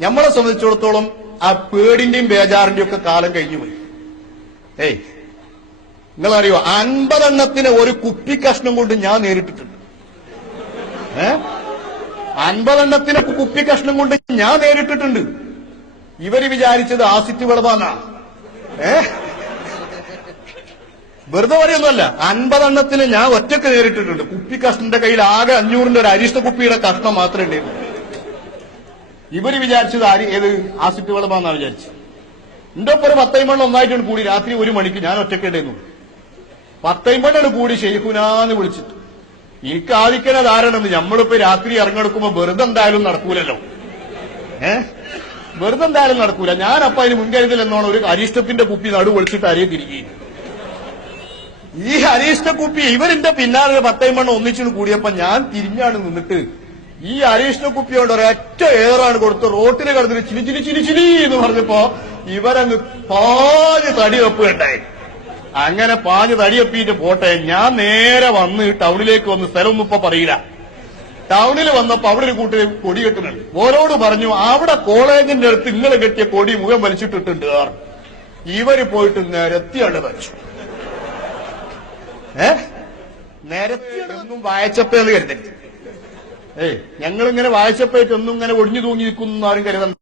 നമ്മളെ സംബന്ധിച്ചിടത്തോളം ആ പേടിന്റെയും ബേജാറിന്റെയും ഒക്കെ കാലം കഴിഞ്ഞു പോയി. ഏയ് നിങ്ങളറിയോ അൻപതെണ്ണത്തിന് ഒരു കുപ്പി കഷ്ണം കൊണ്ട് ഞാൻ നേരിട്ടിട്ടുണ്ട്. ഏ? അൻപതെണ്ണത്തിന് കുപ്പി കഷ്ണം കൊണ്ട് ഞാൻ നേരിട്ടിട്ടുണ്ട്. ഇവർ വിചാരിച്ചത് ആസിറ്റ് വിളവാന്നാ. ഏ? വെറുതെ പറയൊന്നുമല്ല അൻപതെണ്ണത്തിന് ഞാൻ ഒറ്റയ്ക്ക് നേരിട്ടിട്ടുണ്ട്. കുപ്പി കഷ്ണന്റെ കയ്യിൽ ആകെ അഞ്ഞൂറിന്റെ ഒരു അരിഷ്ട കുപ്പിയുടെ കഷ്ണം മാത്രമേ ഉണ്ടായിരുന്നു ഇവർ വിചാരിച്ചത് ആര്? ഏത്? ആസിഡ് വെള്ളമാണെന്നാ വിചാരിച്ചത്. എന്റെ ഒപ്പം ഒരു ഒന്നായിട്ടാണ് കൂടി. രാത്രി ഒരു മണിക്ക് ഞാൻ ഒറ്റക്കേണ്ടായിരുന്നു പത്തൈമണ്ണാണ് കൂടി ഷെയ്ഖുനാന്ന് വിളിച്ചിട്ട്. എനിക്ക് ആദിക്കന ധാരണ നമ്മളിപ്പോ രാത്രി ഇറങ്ങെടുക്കുമ്പോ വെറുതെ എന്തായാലും നടക്കൂലല്ലോ. ഏ? വെറുതെ എന്തായാലും നടക്കൂല. ഞാനപ്പ അതിന് മുൻകരുതൽ എന്നോണം ഒരു അരിഷ്ടത്തിന്റെ കുപ്പി നടു വിളിച്ചിട്ട് അരയെ തിരികെ ഈ അരിഷ്ട കുപ്പി ഇവരിന്റെ പിന്നാലെ പത്തൈമണ്ണം ഒന്നിച്ചു കൂടിയപ്പോ ഞാൻ തിരിഞ്ഞാണ് നിന്നിട്ട് ഈ അരീഷ്ണ കുപ്പി കൊണ്ട് ഒരൊറ്റ ഏറാണ് കൊടുത്ത് റോട്ടിൽ കിടന്നിട്ട് ചിലി ചിലി ചിലി ചിലി എന്ന് പറഞ്ഞപ്പോ ഇവരങ്ങ് പാഞ്ഞ് തടി വെപ്പുകണ്ടായി അങ്ങനെ പാഞ്ഞ് തടി വെപ്പിയിട്ട് പോട്ടെ ഞാൻ നേരെ വന്ന് ടൗണിലേക്ക് വന്ന് സ്ഥലമൊന്നും ഇപ്പൊ പറയില്ല. ടൗണിൽ വന്നപ്പോ അവിടെ ഒരു കൂട്ടർ കൊടി കെട്ടുന്നുണ്ട്. ഓരോട് പറഞ്ഞു അവിടെ കോളേജിന്റെ അടുത്ത് നിങ്ങൾ കെട്ടിയ കൊടി മുഖം വലിച്ചിട്ടിട്ടുണ്ട്. ഇവർ പോയിട്ട് നിരത്തിയാണ് വെച്ചു. ഏ? നിരത്തിയൊന്നും വായിച്ചപ്പേന്ന് കരുതരുത്. ഏയ് ഞങ്ങളിങ്ങനെ വായിച്ചപ്പോയിട്ട് ഒന്നും ഇങ്ങനെ ഒടിഞ്ഞു തൂങ്ങിയിരിക്കുന്നു ആരും കരുതണ്ട.